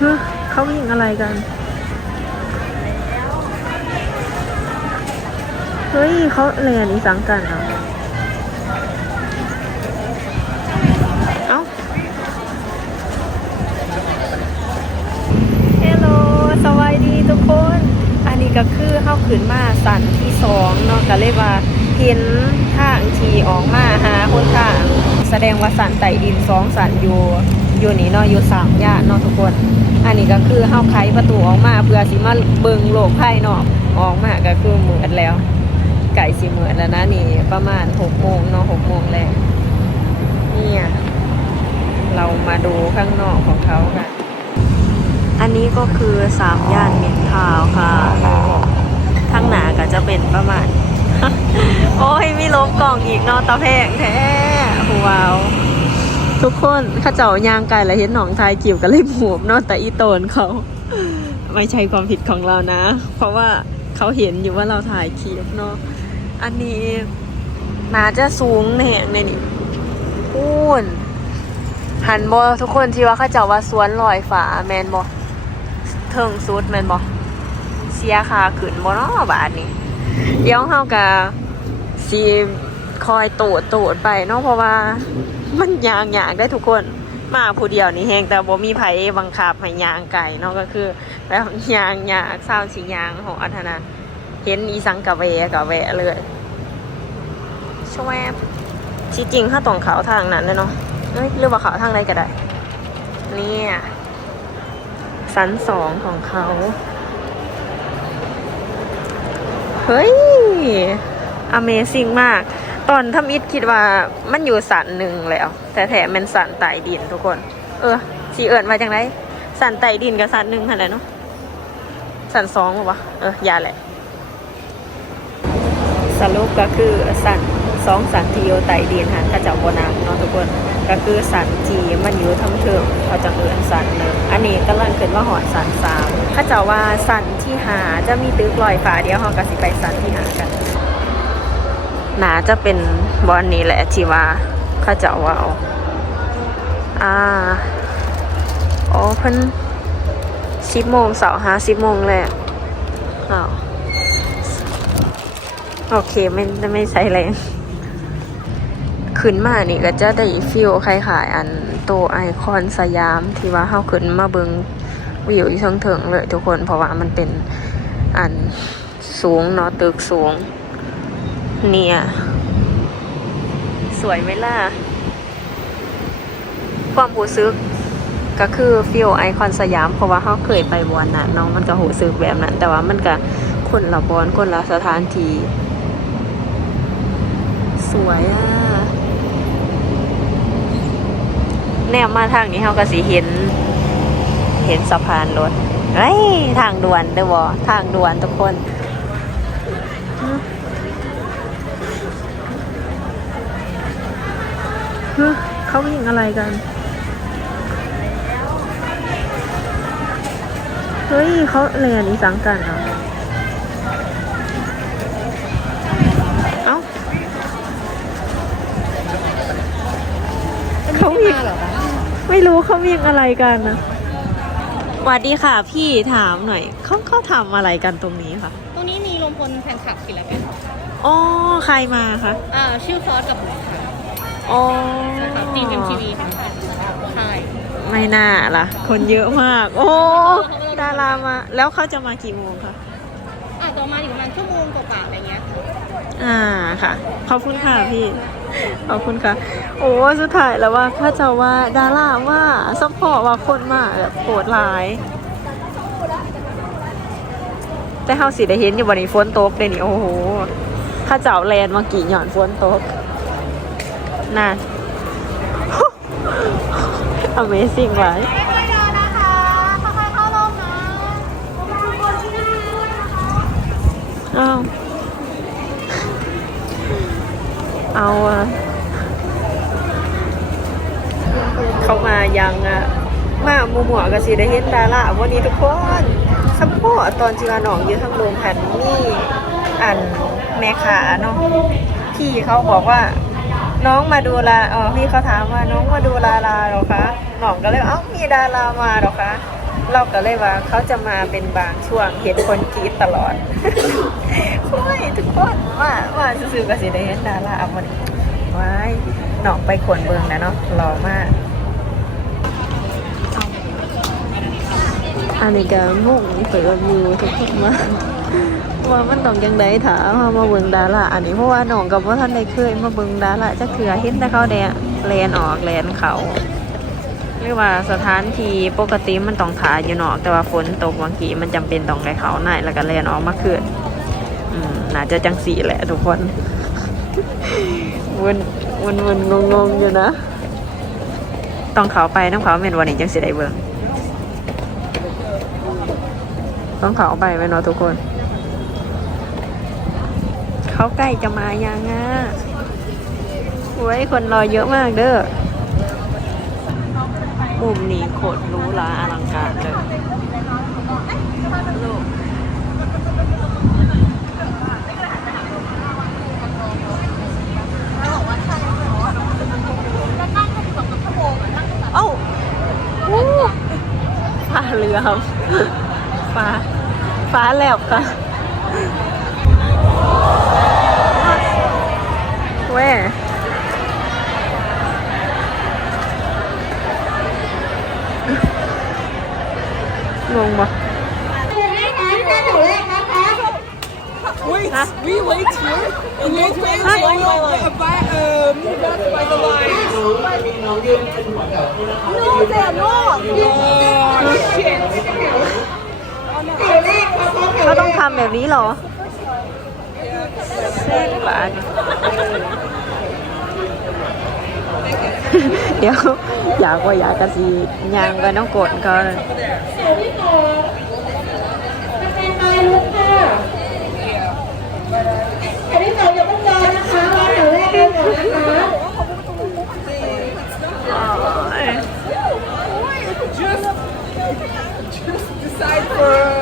เฮ้ยเขายิงอะไรกัน เฮ้ยเขาเรียนอีสังกันเหรอเอ้าเฮลโลสวัสดีทุกคน อันนี้ก็คือเข้าขึ้นมาสันที่สองเนาะก็เลยว่าเห็นทางทีออกมาหาคนทาง แสดงว่าสันไต่ดินสองสันอยู่อยู่นี่เนาะอยู่สามย่านเนาะทุกคน อันนี้ก็คือเข้าไขประตูออกมาเพื่อสิมาเบิงโลกภายนอกออกมาก็คือเหมือนแล้วไก่สิเหมือนแล้วนะนี่ประมาณหกโมงเนาะหกโมงแล้วเนี่ยเรามาดูข้างนอกของเขากันอันนี้ก็คือสามย่านมิตรทาวค่ะทางหนาก็จะเป็นประมาณ โอ้ยมีลบกล่องอีกเนอตะแพงแท้ว้าว ทุกคนข้าเจ้ายางไก่และเห็นหนองทายจิ๋วกันเลยหมูบเนอะแต่อีโตนเขา ไม่ใช่ความผิดของเรานะ เพราะว่าเขาเห็นอยู่ว่าเราถ่ายคลิปเนาะอันนี้นาจะสูงแหงในนี่พูนหันบอทุกคนที่ว่าเขาเจ้าว่าสวนลอยฟ้าแมนบอเทิงสุดแมนบอเสียคาขึ้นบอเนาะบาทนี้เดี๋ยวเฮากะสีคอยโตดโตดไปเนาะเพราะว่า มันยางยางได้ทุกคน มาผู้เดียวนี่แหงแต่บ่มีไผบังคับให้ยางไก่เนาะก็คือแบบยางยางเศร้าสิยางของอัธนาเห็นอีสังกะเวกะแวเลยช่วยที่จริงถ้าตรงเขาทางนั้นเลยเนาะเอ้ยหรือว่าเขาทางใดก็ได้ เนี่ยสันสองของเขา เฮ้ย Amazing มาก ตอนทำอิดคิดว่ามันอยู่สันหนึ่งแล้ว แต่แถมเป็นสันใต้ดินทุกคน เออสีเอิญมาจังไรสันใต้ดินกับสันหนึ่งขนาดเนาะสันสองหรอวะเอออย่าแหละสรุปก็คือสันสองสันที่อยู่ใต้ดินหันถ้าจับโบนังเนาะทุกคนก็คือสันจีมันอยู่ทั้งเทิงเขาจะเอินสันหนึ่งอันนี้กำลังขึ้นว่าหอดสันสามข้าเจาว่าสันที่หาจะมีตึกลอยฟ้าเดียวเขาก็สิไปสันที่หากัน หนาจะเป็นบอลนี้แหละที่ว่าเข้าจาว่าเอาอ่าอ๋อเพิ่นสิบโมงเสาร์หาสิบโมงแหละอ้าวโอเคไม่ไม่ใช้แรงขึ้นมานี่ก็จะได้ฟิลคล้ายๆอันตัวไอคอนสยามที่ว่าเฮาขึ้นมาเบิงวิวอยู่เทิงๆเลยทุกคนเพราะว่ามันเป็นอันสูงเนาะตึกสูง เนี่ย สวยไหมล่ะ ความรู้สึก ก็คือฟิลไอคอนสยาม เพราะว่าเขาเคยไปบอลนะน้องมันก็หูสึกแบบนั้นแต่ว่ามันก็คนละบอลคนละสถานที่สวยอะแนมมาทางนี้เขาก็สิเห็น เห็นสะพานรถเฮ้ยทางด่วนเด้อบ่ทางด่วนทุกคน เฮ้ยเขายิงอะไรกัน เฮ้ยเขาเรียนอีสังกันเหรอเอ้าเขายิงไม่รู้เขายิงอะไรกันนะสวัสดีค่ะ พี่ถามหน่อยเขาเขาทำอะไรกันตรงนี้ค่ะ ตรงนี้มีรวมพลแฟนคลับศิลปินอ๋อใครมาคะอ่าชื่อฟอสกับหมู ค่ะอ๋อค่ะจีนเอ็มทีวีค่ะใช่ไม่น่าล่ะ คนเยอะมาก โอ้ดารามา แล้วเขาจะมากี่โมงคะอ่าต่อมาอยู่ประมาณชั่วโมงกว่าๆอะไรเงี้ยอ่าค่ะ ขอบคุณค่ะพี่ ขอบคุณค่ะ โอ้สุดท้ายแล้วว่าข้าจะว่าดาราว่าซัพพอร์ตว่าคนมาแบบโหดหลาย แต่เฮาสิได้เห็นอยู่บนนี้ฝนตกเลยนี่โอ้โหข้าเจ้าแลนมากี่หย่อนฝนตก น่า Amazing ไว้ไม่ค่อยเดินนะคะค่อยๆเข้าร่มนะอ้าวเอาอะเข้ามายังอะมาหมู่หมวก็สิได้เห็นดาราวันนี้ทุกคนซัพพอร์ตตอนที่ว่าน้องอยู่ทางโรงหันมีอันแม่ขาเนาะพี่เขาบอกว่า น้องมาดูลาอ๋อพี่เขาถามว่าน้องมาดูดาราหรอคะหน้องก็เลยเอ้ามีดารามาหรอคะเราก็เลยว่าเขาจะมาเป็นบางช่วงเห็นคนกรีดตลอดโอ้ยทุกคนว่าว่าซื่อๆก็สิได้เห็นดาราเอามันว้ายหน้องไปขวนเบืองนะเนาะรอมากอันนี้ก็มุ่งเปิดวิวทุกคนมา ว่ามันต้องยังไงถามมามาเบิ่งดาราอันนี้เพราะว่าน้องกับว่าท่านได้เคยมาเบิ่งดาราจะเถื่อเห็นแต่เขาแดงแลนออกแลนเขาเรียกว่าสถานที่ปกติมันต้องถ่ายอยู่นอก แต่ว่าฝนตกบางทีมันจำเป็นต้องไปเขาในแล้วก็แลนออกมาคืนอืมน่าจะจังสีแหละทุกคนวนวนวนงงงๆอยู่นะ ต้องเขาไปน้ำเขาเมนวันนี้จังสิได้เบิ่งต้องเขาไปไหมเนาะทุกคน เขาใกล้จะมายังอะโอ้ยคนรอเยอะมากเด้อมุมนี้โคตรรู้ลาอลังการเลยลูกเอ้าอู้ฟ้าเรือครับฟ้าฟ้าแลบค่ะ แว่งงปะ Wait, we wait here. And wait, wait, Hi. wait, wait, wait. By, um, that's by the line. No, they're not. Oh, shit. เขาต้องทำแบบนี้เหรอ เส้นบาเดี๋ยวอยากว่าอยากกะสียางก็น้องกดก็อันนี้เราอย่าเพิ่งรอนะคะรอแถวแรกกันก่อนนะคะ Just, just decide for.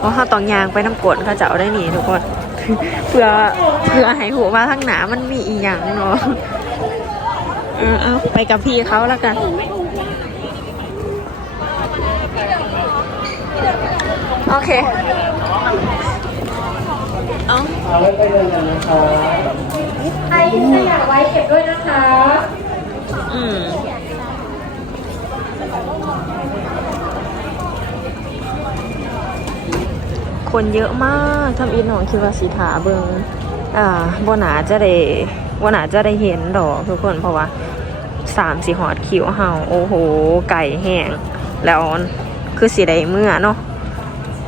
เพราะเขาต้องยางไปน้ำกดเขาจะเอาได้หนีทุกคนเพื่อเพื่อให้หัวว่าข้างหนามันมีอีหยังเนาะเออเอาไปกับพี่เขาแล้วกันโอเค เอาใครทิ้งขยะไว้เก็บด้วยนะคะ อืม คนเยอะมากทำอินของคิวาสีถาเบิงอ่าบนหนาจะได้บนหนาจะได้เห็นดอกทุกคนเพราะว่าสามสีหอดคิวเฮาโอ้โห ไก่แห้งแล้วคือสีได้เมื่อเนาะ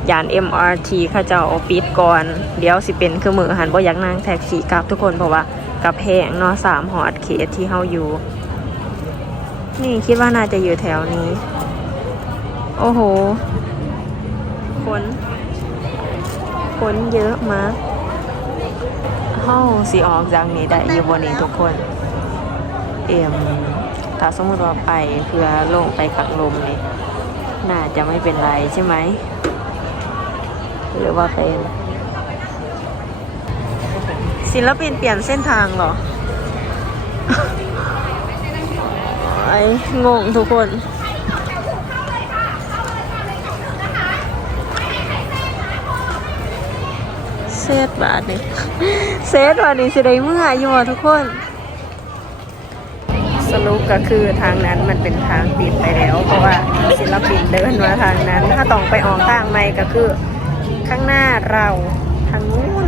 ยาน MRT เข้าเจ้าปิดก่อน เดี๋ยวสิเป็นคือมือหันบ่อยักนางแท็กซี่กลับทุกคนเพราะว่ากับแพงเนาะสามหอดเขตที่เฮาอยู่ นี่คิดว่าน่าจะอยู่แถวนี้ โอ้โห คน คนเยอะมากเฮาสิออกจากนี้ได้อยู่บนนี้ทุกคน เอ็มถ้าสมมติว่าไปเพื่อลงไปกักลมนี่น่าจะไม่เป็นไรใช่ไหม หรือว่าเป็น ศิลปินเปลี่ยนเส้นทางเหรอ ไอ้งงทุกคน ตบาทนี่เซตวันนี้สิได้เมื่ออยู่บ่ทุกคน สรุปก็คือทางนั้นมันเป็นทางปิดไปแล้ว เพราะว่าศิลปินเดินมาทางนั้น ถ้าต้องไปออกทางใหม่ก็คือ ข้างหน้าเราทางนู้น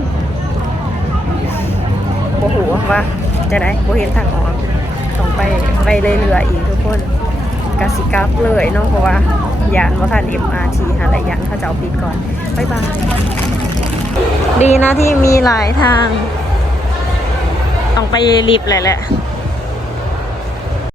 โอ้โหว่าจะได้โบเห็นทางออกต้องไปไปเลยเรืออีกทุกคนกสิกลับเลยเนาะเพราะว่ายานว่าทัน MRT หาอะไรยานเขาจะเอาปิดก่อน บ๊ายบาย ดีนะที่มีหลายทาง ต้องไปรีบเลยแหละ